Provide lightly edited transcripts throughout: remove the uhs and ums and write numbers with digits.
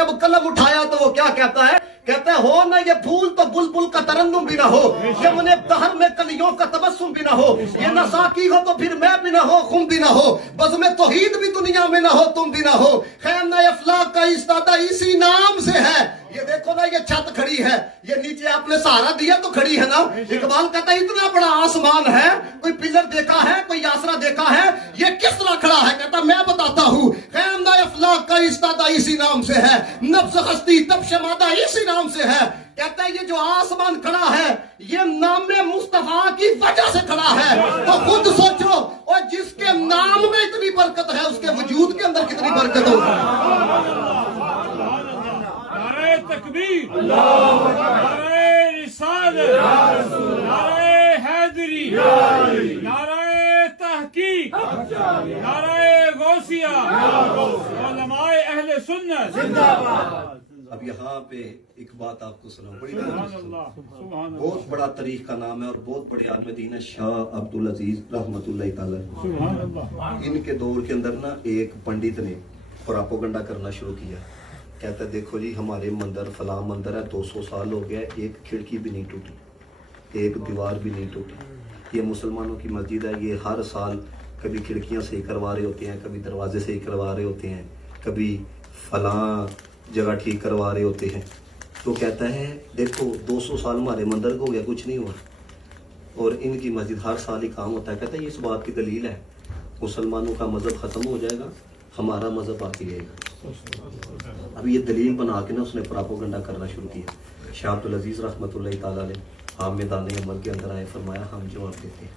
جب قلم اٹھایا تو وہ کیا کہتا ہے؟ کہتا ہے ہو نہ یہ پھول تو بلبل کا ترنم بھی نہ ہو، یہ من دہر میں کلیوں کا تبسم بھی نہ ہو، یہ نہ ساقی ہو تو پھر میں بھی نہ ہو، خم بھی نہ ہو، بزم توحید بھی دنیا میں نہ ہو، تم بھی نہ ہو، خیر نہ افلاق کا استادہ اسی نام سے ہے۔ یہ دیکھو نا، یہ چھت کھڑی ہے، یہ نیچے آپ نے سہارا دیا تو کھڑی ہے نا۔ اقبال کہتا ہے اتنا بڑا آسمان ہے، کوئی پلر دیکھا ہے، کوئی آسرا دیکھا ہے، یہ کس طرح کھڑا ہے؟ کہتا میں بتاتا ہوں، قیام نہ افلاق کا استادہ اسی نام سے ہے، نفس ہستی تب شمادہ اسی نام سے ہے۔ کہتا ہے یہ جو آسمان کھڑا ہے یہ نام مصطفیٰ کی وجہ سے کھڑا ہے۔ تو خود سوچو، اور جس کے نام میں اتنی برکت ہے اس کے وجود کے اندر کتنی برکت ہوگی۔ نعرہ تکبیر، نعرہ رسالت، نعرہ حیدری، نعرہ تحقیق، نعرہ غوثیہ، علماء اہل سنت زندہ باد۔ اب یہاں پہ ایک بات آپ کو سناؤں، بڑی سبحان اللہ، سبحان اللہ، بہت بڑا تاریخ کا نام ہے اور بہت بڑے عالم دین ہے، شاہ عبدالعزیز رحمت اللہ تعالی۔ سبحان اللہ۔ ان کے دور کے اندر نا ایک پنڈت نے پراپوگنڈا کرنا شروع کیا۔ کہتا ہے دیکھو جی ہمارے مندر فلاں مندر ہے، 200 سال ہو گیا، ایک کھڑکی بھی نہیں ٹوٹی، ایک دیوار بھی نہیں ٹوٹی۔ یہ مسلمانوں کی مسجد ہے، یہ ہر سال کبھی کھڑکیاں صحیح کروا رہے ہوتے ہیں، کبھی دروازے صحیح کروا رہے ہوتے ہیں، کبھی فلاں جگہ ٹھیک کروا رہے ہوتے ہیں۔ تو کہتا ہے دیکھو 200 سال ہمارے مندر کو ہو گیا، کچھ نہیں ہوا، اور ان کی مسجد ہر سال ہی کام ہوتا ہے۔ کہتا ہے یہ اس بات کی دلیل ہے مسلمانوں کا مذہب ختم ہو جائے گا، ہمارا مذہب باقی رہے گا۔ اب یہ دلیل بنا کے نا اس نے پراپوگنڈا کرنا شروع کیا۔ شاہ عبدالعزیز رحمۃ اللہ تعالیٰ نے آپ میدان عمل کے اندر آئے، فرمایا ہم جواب دیتے ہیں،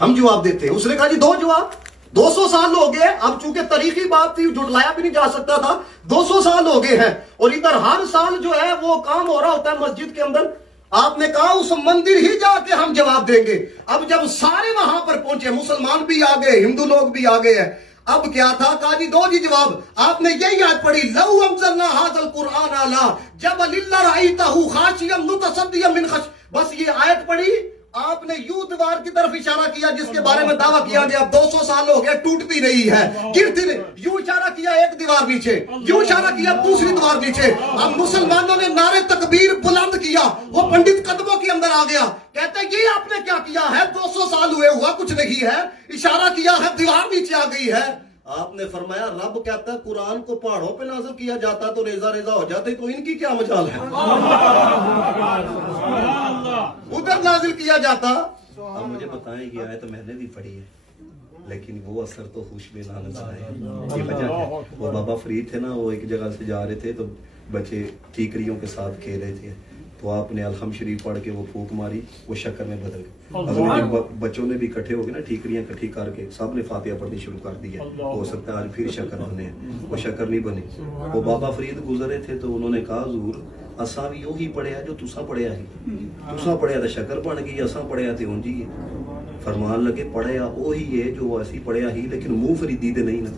ہم جواب دیتے ہیں۔ اس نے کہا جی دو جواب، 200 سال ہو گئے، اب چونکہ تاریخی بات تھی جھٹلایا بھی نہیں جا سکتا تھا، 200 سال ہو گئے ہیں اور ادھر ہر سال جو ہے وہ کام ہو رہا ہوتا ہے مسجد کے اندر۔ آپ نے کہا اس مندر ہی جا کے ہم جواب دیں گے۔ اب جب سارے وہاں پر پہنچے، مسلمان بھی آ گئے، ہندو لوگ بھی آ گئے ہیں، اب کیا تھا؟ کہا جی دو جی جواب۔ آپ نے یہی آیت پڑھی، لو انزلنا ھذا القرآن علی جبل لرأیتہ خاشعا متصدعا من خشیۃ، بس یہ آیت پڑھی، آپ نے یوں دیوار کی طرف اشارہ کیا جس کے بارے میں دعویٰ کیا گیا 200 سال ہو گئے ٹوٹتی نہیں ہے، گرتی نہیں، یوں اشارہ کیا ایک دیوار نیچے، یوں اشارہ کیا دوسری دیوار نیچے۔ اب مسلمانوں نے نعرے تکبیر بلند کیا، وہ پنڈت قدموں کے اندر آ گیا، کہتے ہیں یہ آپ نے کیا کیا ہے؟ 200 سال ہوئے، ہوا کچھ نہیں ہے، اشارہ کیا ہے دیوار نیچے آ گئی ہے۔ آپ نے فرمایا رب کہتا ہے قرآن کو پہاڑوں پہ نازل کیا جاتا تو ریزہ ریزہ ہو جاتے، تو ان کی کیا مجال ہے؟ ادھر نازل کیا جاتا۔ اب مجھے بتائیں یہ آیت میں نے بھی پڑھی ہے، لیکن وہ اثر تو خوش میں نہ نظر آئے۔ یہ وجہ ہے وہ بابا فرید تھے نا، وہ ایک جگہ سے جا رہے تھے تو بچے ٹھیکریوں کے ساتھ کھیل رہے تھے، تو آپ نے الحمد شریف پڑھ کے وہ پھونک ماری، وہ شکر میں بدل گئے۔ بچوں نے بھی اکٹھے ہو گئے نا، ٹھیکریاں اکٹھی کر کے سب نے فاتحہ پڑھنی شروع کر دی ہے، ہو سکتا ہے آج پھر شکر بنے، وہ شکر نہیں بنی۔ وہ بابا فرید گزرے تھے تو انہوں نے کہا حضور اساں بھی وہی پڑھیا جو تساں پڑھیا ہے، تساں پڑھیا تو شکر بن گئی، اساں پڑھیا تے اونج ہی ہے۔ فرمان لگے پڑھیا وہی ہے جو ایسی پڑھیا ہی، لیکن منہ فریدی دے نہیں نا۔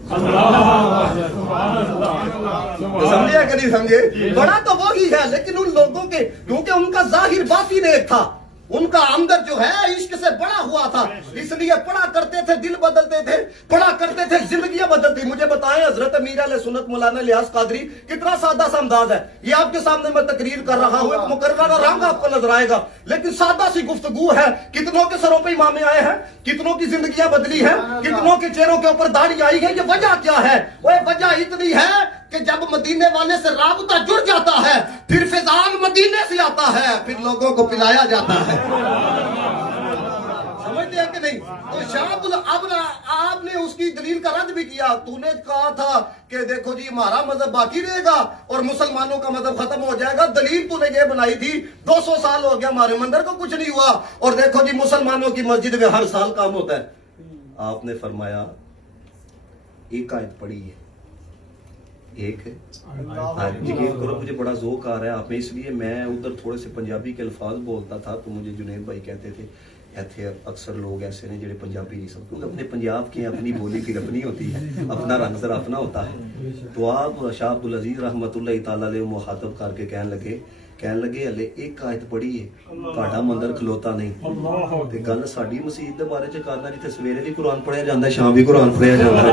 سمجھے کہ نہیں سمجھے؟ پڑھا تو وہی ہے لیکن ان لوگوں کے، کیونکہ ان کا ظاہر باطن ایک تھا، ان کا اندر جو ہے عشق سے بڑا ہوا تھا، اس لیے پڑھا کرتے تھے دل بدلتے تھے، پڑھا کرتے تھے زندگیاں بدلتی۔ مجھے بتائیں حضرت امیر علیہ سنت مولانا الیاس قادری کتنا سادہ سا انداز ہے، یہ آپ کے سامنے میں تقریر کر رہا ہوں، ایک مقررہ رنگ آپ کو نظر آئے گا، لیکن سادہ سی گفتگو ہے۔ کتنوں کے سروں پہ امامے آئے ہیں، کتنوں کی زندگیاں بدلی ہیں، کتنوں کے چہروں کے اوپر داڑھی آئی ہے۔ یہ وجہ کیا ہے؟ وہ وجہ اتنی ہے کہ جب مدینے والے سے رابطہ جڑ جاتا ہے پھر فیضان مدینے سے آتا ہے، پھر لوگوں کو پلایا جاتا ہے۔ سمجھتے ہیں کہ نہیں؟ تو آپ نے اس کی دلیل کا رد بھی کیا۔ تو نے کہا تھا کہ دیکھو جی ہمارا مذہب باقی رہے گا اور مسلمانوں کا مذہب ختم ہو جائے گا، دلیل تو نے یہ بنائی تھی 200 سال ہو گیا ہمارے مندر کو کچھ نہیں ہوا، اور دیکھو جی مسلمانوں کی مسجد میں ہر سال کام ہوتا ہے۔ آپ نے فرمایا ایک آیت پڑھی ہے، ایک ہے یقین کرو مجھے بڑا ذوق آ رہا ہے آپ میں، اس لیے میں ادھر تھوڑے سے پنجابی کے الفاظ بولتا تھا تو مجھے جنید بھائی کہتے تھے ایتھے اکثر لوگ ایسے ہیں جڑے پنجابی نہیں سمجھتے، کیونکہ اپنے پنجاب کے اپنی بولی پھر اپنی ہوتی ہے، اپنا رنگ ذرا اپنا ہوتا ہے۔ تو آپ شاہ عبدالعزیز رحمۃ اللہ تعالیٰ علیہ مخاطب کر کے کہنے لگے ہلے ایک آیت پڑھی ہے تہاڈا مندر کھلوتا نہیں، تے گل ساڈی مسجد دے بارے چ کرنا جتھے سویرے بھی قرآن پڑھیا جاندا ہے، شام بھی قرآن پڑھیا جاندا ہے۔